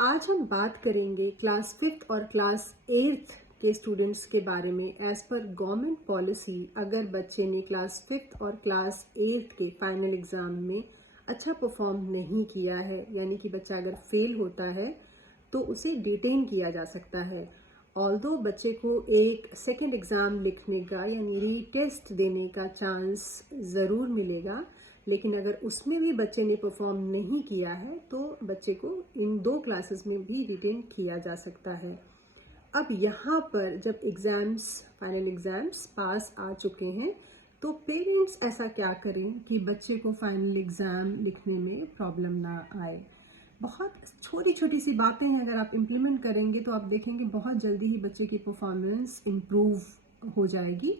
आज हम बात करेंगे क्लास 5th और क्लास 8th के स्टूडेंट्स के बारे में। एज पर गवर्नमेंट पॉलिसी, अगर बच्चे ने क्लास 5th और क्लास 8th के फाइनल एग्जाम में अच्छा परफॉर्म नहीं किया है, यानी कि बच्चा अगर फेल होता है तो उसे डिटेन किया जा सकता है। ऑल्दो बच्चे को एक सेकेंड एग्ज़ाम लिखने का यानी रीटेस्ट देने का चांस ज़रूर मिलेगा, लेकिन अगर उसमें भी बच्चे ने परफॉर्म नहीं किया है तो बच्चे को इन 2 क्लासेस में भी रिटेन किया जा सकता है। अब यहाँ पर जब फाइनल एग्ज़ाम्स पास आ चुके हैं तो पेरेंट्स ऐसा क्या करें कि बच्चे को फाइनल एग्ज़ाम लिखने में प्रॉब्लम ना आए। बहुत छोटी छोटी सी बातें हैं, अगर आप इम्प्लीमेंट करेंगे तो आप देखेंगे बहुत जल्दी ही बच्चे की परफॉर्मेंस इम्प्रूव हो जाएगी।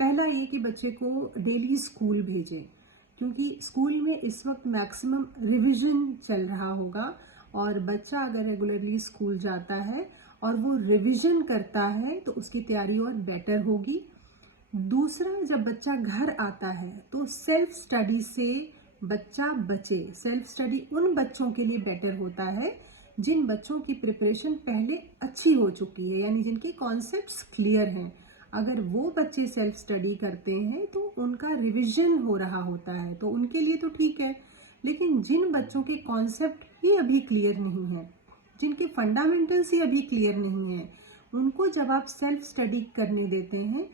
पहला ये कि बच्चे को डेली स्कूल भेजें, क्योंकि स्कूल में इस वक्त मैक्सिमम रिवीजन चल रहा होगा और बच्चा अगर रेगुलरली स्कूल जाता है और वो रिवीजन करता है तो उसकी तैयारी और बेटर होगी। दूसरा, जब बच्चा घर आता है तो सेल्फ स्टडी से बच्चा बचे। सेल्फ स्टडी उन बच्चों के लिए बेटर होता है जिन बच्चों की प्रिपरेशन पहले अच्छी हो चुकी है, यानी जिनके कॉन्सेप्ट्स क्लियर हैं। अगर वो बच्चे सेल्फ स्टडी करते हैं तो उनका रिवीजन हो रहा होता है, तो उनके लिए तो ठीक है। लेकिन जिन बच्चों के कॉन्सेप्ट ही अभी क्लियर नहीं है, जिनके फंडामेंटल्स ही अभी क्लियर नहीं है, उनको जब आप सेल्फ स्टडी करने देते हैं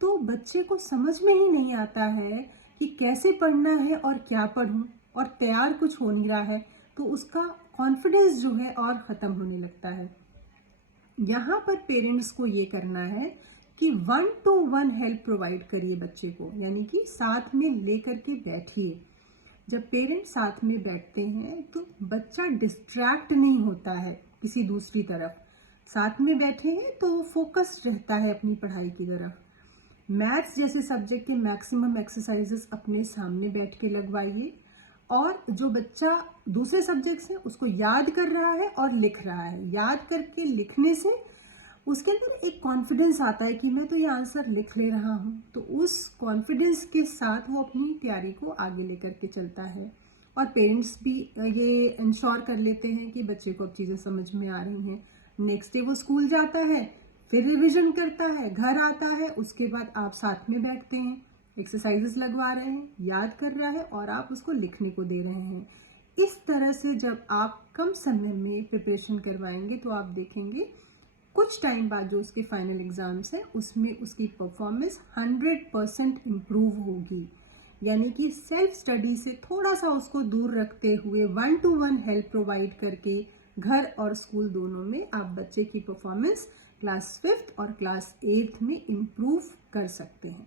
तो बच्चे को समझ में ही नहीं आता है कि कैसे पढ़ना है और क्या पढ़ूं, और तैयार कुछ हो नहीं रहा है तो उसका कॉन्फिडेंस जो है और ख़त्म होने लगता है। यहाँ पर पेरेंट्स को ये करना है कि 1-to-1 हेल्प प्रोवाइड करिए बच्चे को, यानी कि साथ में लेकर के बैठिए। जब पेरेंट्स साथ में बैठते हैं तो बच्चा डिस्ट्रैक्ट नहीं होता है किसी दूसरी तरफ। साथ में बैठे हैं तो फोकस रहता है अपनी पढ़ाई की तरफ। मैथ्स जैसे सब्जेक्ट के मैक्सिमम एक्सरसाइजेस अपने सामने बैठ के लगवाइए, और जो बच्चा दूसरे सब्जेक्ट्स हैं उसको याद कर रहा है और लिख रहा है, याद करके लिखने से उसके अंदर एक कॉन्फिडेंस आता है कि मैं तो ये आंसर लिख ले रहा हूँ, तो उस कॉन्फिडेंस के साथ वो अपनी तैयारी को आगे लेकर के चलता है। और पेरेंट्स भी ये इंश्योर कर लेते हैं कि बच्चे को अब चीज़ें समझ में आ रही हैं। नेक्स्ट डे वो स्कूल जाता है, फिर रिवीजन करता है, घर आता है, उसके बाद आप साथ में बैठते हैं, एक्सरसाइजेस लगवा रहे हैं, याद कर रहा है और आप उसको लिखने को दे रहे हैं। इस तरह से जब आप कम समय में प्रिपरेशन करवाएंगे तो आप देखेंगे कुछ टाइम बाद जो उसके फाइनल एग्जाम्स हैं उसमें उसकी परफॉर्मेंस 100% इम्प्रूव होगी। यानी कि सेल्फ स्टडी से थोड़ा सा उसको दूर रखते हुए 1-to-1 हेल्प प्रोवाइड करके घर और स्कूल दोनों में आप बच्चे की परफॉर्मेंस क्लास 5th और क्लास 8th में इम्प्रूव कर सकते हैं।